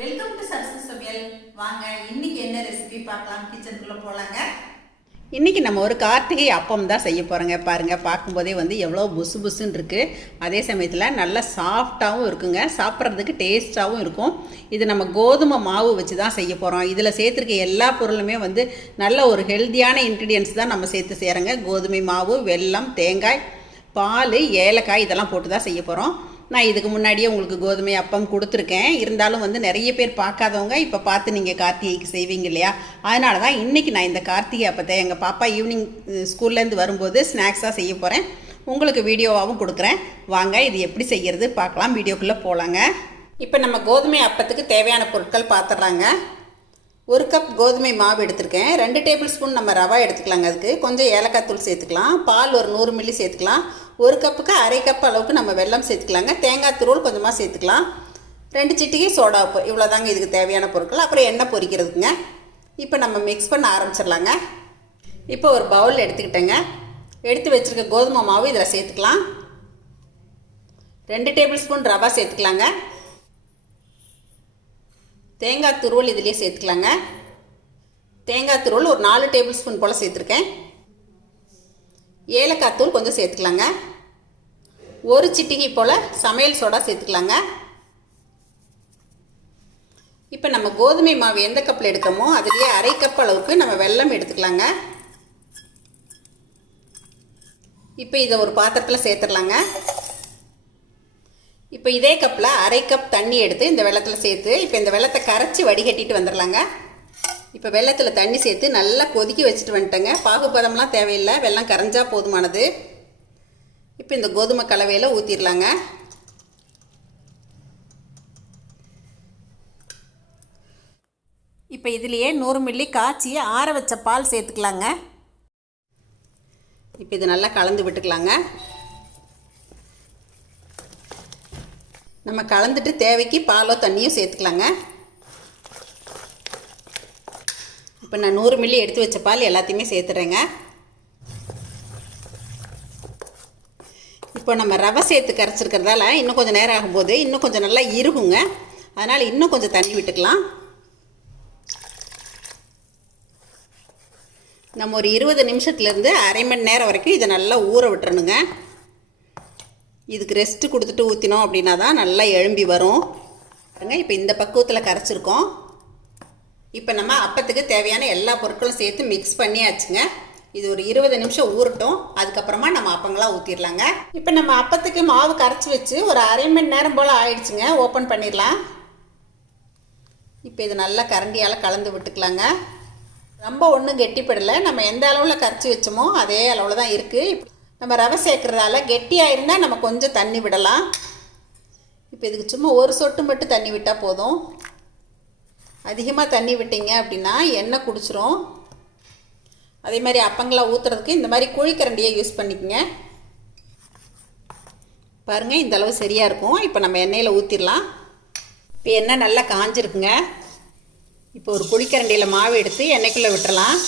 Welcome to Sarasu சமையல். வாங்க இன்னைக்கு என்ன ரெசிபி பார்க்கலாம். கிச்சனுக்குள்ள போலாங்க. இன்னைக்கு நம்ம ஒரு கார்த்திகை அப்பம் தான் செய்ய போறோங்க. பாருங்க, பார்க்கும்போதே வந்து எவ்வளோ புசு புசுன்னு இருக்கு. அதே சமயத்தில் நல்லா சாஃப்டாகவும் இருக்குங்க, சாப்பிட்றதுக்கு டேஸ்டாகவும் இருக்கும். இது நம்ம கோதுமை மாவு வச்சு தான் செய்ய போகிறோம். இதில் சேர்த்துருக்க எல்லா பொருளுமே வந்து நல்ல ஒரு ஹெல்த்தியான இன்க்ரீடியன்ஸ் தான் நம்ம சேர்த்து செய்கிறோங்க. கோதுமை மாவு, வெல்லம், தேங்காய், பால், ஏலக்காய் இதெல்லாம் போட்டு தான் செய்ய போகிறோம். நான் இதுக்கு முன்னாடியே உங்களுக்கு கோதுமை அப்பம் கொடுத்துருக்கேன். இருந்தாலும் வந்து நிறைய பேர் பார்க்காதவங்க இப்போ பார்த்து நீங்கள் கார்த்திகைக்கு செய்வீங்க இல்லையா, அதனால தான் இன்றைக்கி நான் இந்த கார்த்திகை அப்பத்தை எங்கள் பாப்பா ஈவினிங் ஸ்கூல்லேருந்து வரும்போது ஸ்நாக்ஸாக செய்ய போகிறேன். உங்களுக்கு வீடியோவாகவும் கொடுக்குறேன். வாங்க இது எப்படி செய்கிறது பார்க்கலாம். வீடியோக்குள்ளே போகலாங்க. இப்போ நம்ம கோதுமை அப்பத்துக்கு தேவையான பொருட்கள் பார்த்துடலாங்க. 1 கப் கோதுமை மாவு எடுத்துருக்கேன். 2 டேபிள் ஸ்பூன் நம்ம ரவா எடுத்துக்கலாங்க. அதுக்கு கொஞ்சம் ஏலக்காய் தூள் சேர்த்துக்கலாம். பால் ஒரு 100 மில்லி சேர்த்துக்கலாம். 1 கப்புக்கு அரை கப் அளவுக்கு நம்ம வெல்லம் சேர்த்துக்கலாங்க. தேங்காய் துருவல் கொஞ்சமாக சேர்த்துக்கலாம். 2 சிட்டிகை சோடா உப்பு. இவ்வளோதாங்க இதுக்கு தேவையான பொருட்கள். அப்புறம் எண்ணெய் பொரிக்கிறதுக்குங்க. இப்போ நம்ம மிக்ஸ் பண்ண ஆரம்பிச்சிடலாங்க. இப்போ ஒரு பவுல் எடுத்துக்கிட்டேங்க. எடுத்து வச்சுருக்க கோதுமை மாவு இதில் சேர்த்துக்கலாம். 2 டேபிள் ஸ்பூன் ரவா சேர்த்துக்கலாங்க. தேங்காய் துருவல் இதிலே சேர்த்துக்கலாங்க. தேங்காய் துருவல் ஒரு 4 டேபிள் ஸ்பூன் போல் சேர்த்துருக்கேன். ஏலக்காய் தூள் கொஞ்சம் சேர்த்துக்கலாங்க. 1 சிட்டிகை போல் சமையல் சோடா சேர்த்துக்கலாங்க. இப்போ நம்ம கோதுமை மாவு எந்த கப்பில் எடுக்கிறோமோ அதுலேயே அரை கப் அளவுக்கு நம்ம வெல்லம் எடுத்துக்கலாங்க. இப்போ இதை ஒரு பாத்திரத்தில் சேர்த்துடலாங்க. இப்போ இதே கப்பில் அரை கப் தண்ணி எடுத்து இந்த வெல்லத்தில் சேர்த்து இப்போ இந்த வெல்லத்தை கரைச்சி வடிகட்டிட்டு வந்துடலாங்க. இப்போ வெல்லத்தில் தண்ணி சேர்த்து நல்லா கொதிக்க வச்சுட்டு வந்துட்டேங்க. பாகுபதம்லாம் தேவையில்லை, வெல்லம் கரைஞ்சா போதுமானது. இப்போ இந்த கோதுமை கலவையில் ஊற்றிடலாங்க. இப்போ இதுலேயே 100 மில்லி காய்ச்சி ஆற வச்ச பால் சேர்த்துக்கலாங்க. இப்போ இது நல்லா கலந்து விட்டுக்கலாங்க. நம்ம கலந்துட்டு தேவைக்கு பாலோ தண்ணியும் சேர்த்துக்கலாங்க. இப்போ நான் 100 மில்லி எடுத்து வச்ச பால் எல்லாத்தையுமே சேர்த்துறேங்க. இப்போ நம்ம ரவை சேர்த்து கரைச்சிருக்கிறதால இன்னும் கொஞ்சம் நேரம் ஆகும்போது இன்னும் கொஞ்சம் நல்லா இருக்குங்க. அதனால் இன்னும் கொஞ்சம் தண்ணி விட்டுக்கலாம். நம்ம ஒரு 20 நிமிஷத்துலேருந்து அரை மணி நேரம் வரைக்கும் இதை நல்லா ஊற விட்டுறணுங்க. இதுக்கு ரெஸ்ட்டு கொடுத்துட்டு ஊற்றினோம் அப்படின்னா தான் நல்லா எழும்பி வரும். பாருங்க, இப்போ இந்த பக்குவத்தில் கரைச்சிருக்கோம். இப்போ நம்ம அப்பத்துக்கு தேவையான எல்லா பொருட்களும் சேர்த்து மிக்ஸ் பண்ணியாச்சுங்க. இது ஒரு 20 நிமிஷம் ஊறட்டும். அதுக்கப்புறமா நம்ம அப்பங்களாம் ஊற்றிடலாங்க. இப்போ நம்ம அப்பத்துக்கு மாவு கரைச்சி வச்சு ஒரு அரை மணி நேரம் போல் ஆயிடுச்சுங்க. ஓப்பன் பண்ணிடலாம். இப்போ இது நல்லா கரண்டியால் கலந்து விட்டுக்கலாங்க. ரொம்ப ஒன்றும் கெட்டிப்படலை. நம்ம எந்த அளவில் கரைச்சி வச்சோமோ அதே அளவில் தான் இருக்குது. நம்ம ரவை சேர்க்குறதால கெட்டியாக இருந்தால் நம்ம கொஞ்சம் தண்ணி விடலாம். இப்போ இதுக்கு சும்மா ஒரு சொட்டு மட்டும் தண்ணி விட்டால் போதும். அதிகமாக தண்ணி விட்டீங்க அப்படின்னா எண்ணெய் குடிச்சிரும். அதே மாதிரி அப்பங்களாக ஊற்றுறதுக்கு இந்த மாதிரி குழிக்கரண்டியை யூஸ் பண்ணிக்கோங்க. பாருங்கள், இந்த அளவு சரியாக இருக்கும். இப்போ நம்ம எண்ணெயில் ஊற்றிடலாம். இப்போ எண்ணெய் நல்லா காஞ்சிருக்குங்க. இப்போ ஒரு குழிக்கரண்டியில் மாவு எடுத்து எண்ணெய்க்குள்ளே விட்டுறலாம்.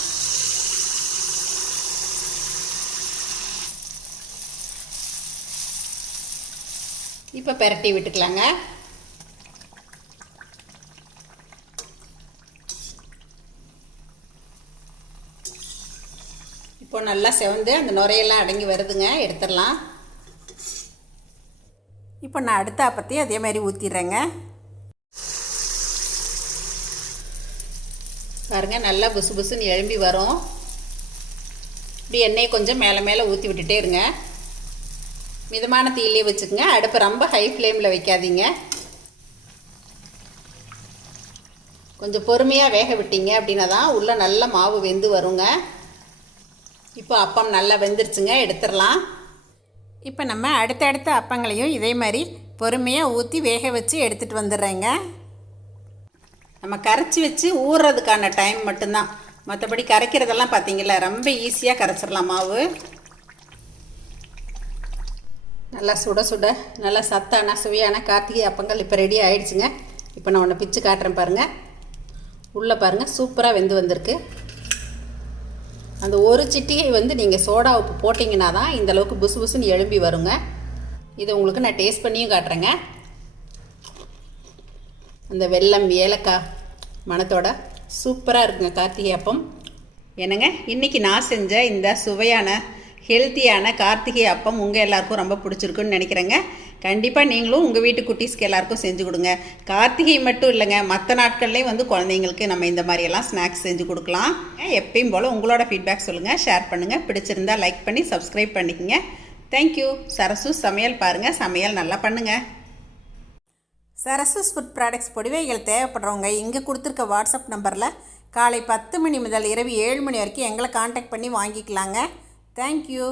இப்போ பெரட்டி விட்டுக்கலாங்க. இப்போ நல்லா செவந்து அந்த நுரையெல்லாம் அடங்கி வருதுங்க. எடுத்துடலாம். இப்போ நான் அடுத்த அப்பத்தையும் அதே மாதிரி ஊற்றிடுறேங்க. பாருங்கள், நல்லா புசு புசுன்னு எழும்பி வரும். இப்படி எண்ணெயை கொஞ்சம் மேலே மேலே ஊற்றி விட்டுட்டே இருங்க. மிதமான தீயிலே வச்சுக்கோங்க. அடுப்பை ரொம்ப ஹை ஃப்ளேமில் வைக்காதீங்க. கொஞ்சம் பொறுமையாக வேக விட்டீங்க அப்படின்னா தான் உள்ளே நல்ல மாவு வெந்து வருங்க. இப்போ அப்பம் நல்லா வெந்துருச்சுங்க. எடுத்துடலாம். இப்போ நம்ம அடுத்தடுத்த அப்பங்களையும் இதே மாதிரி பொறுமையாக ஊற்றி வேக வச்சு எடுத்துகிட்டு வந்துடுறேங்க. நம்ம கரைச்சி வச்சு ஊறுறதுக்கான டைம் மட்டும்தான். மற்றபடி கரைக்கிறதெல்லாம் பார்த்தீங்களா, ரொம்ப ஈஸியாக கரைச்சிடலாம் மாவு. நல்லா சுட சுட நல்லா சத்தான சுவையான கார்த்திகை அப்பங்கள் இப்போ ரெடி ஆகிடுச்சுங்க. இப்போ நான் ஒன்று பிச்சு காட்டுறேன் பாருங்கள். உள்ளே பாருங்கள், சூப்பராக வெந்து வந்திருக்கு. அந்த ஒரு சிட்டிகை வந்து நீங்கள் சோடா உப்பு போட்டிங்கன்னா தான் இந்தளவுக்கு புசு புசுன்னு எழும்பி வருங்க. இதை உங்களுக்கு நான் டேஸ்ட் பண்ணியும் காட்டுறேங்க. அந்த வெல்லம் ஏலக்காய் மணத்தோட சூப்பராக இருக்குங்க கார்த்திகை அப்பம். என்னங்க இன்றைக்கி நான் செஞ்ச இந்த சுவையான ஹெல்த்தியான கார்த்திகை அப்பம் உங்கள் எல்லாருக்கும் ரொம்ப பிடிச்சிருக்குன்னு நினைக்கிறேங்க. கண்டிப்பாக நீங்களும் உங்கள் வீட்டு குட்டீஸ்க்கு எல்லாருக்கும் செஞ்சு கொடுங்க. கார்த்திகை மட்டும் இல்லைங்க, மற்ற நாட்கள்லேயும் வந்து குழந்தைங்களுக்கு நம்ம இந்த மாதிரியெல்லாம் ஸ்நாக்ஸ் செஞ்சு கொடுக்கலாம். எப்பயும் போல் உங்களோட ஃபீட்பேக் சொல்லுங்கள், ஷேர் பண்ணுங்கள், பிடிச்சிருந்தா லைக் பண்ணி சப்ஸ்கிரைப் பண்ணிக்கோங்க. தேங்க்யூ. சரசு சமையல் பாருங்கள், சமையல் நல்லா பண்ணுங்கள். சரசஸ் ஃபுட் ப்ராடக்ட்ஸ் பொடிவைகள் தேவைப்படுறவங்க இங்கே கொடுத்துருக்க வாட்ஸ்அப் நம்பரில் காலை 10 மணி முதல் இரவு 7 மணி வரைக்கும் எங்களை காண்டாக்ட் பண்ணி வாங்கிக்கலாங்க. தேங்க்யூ.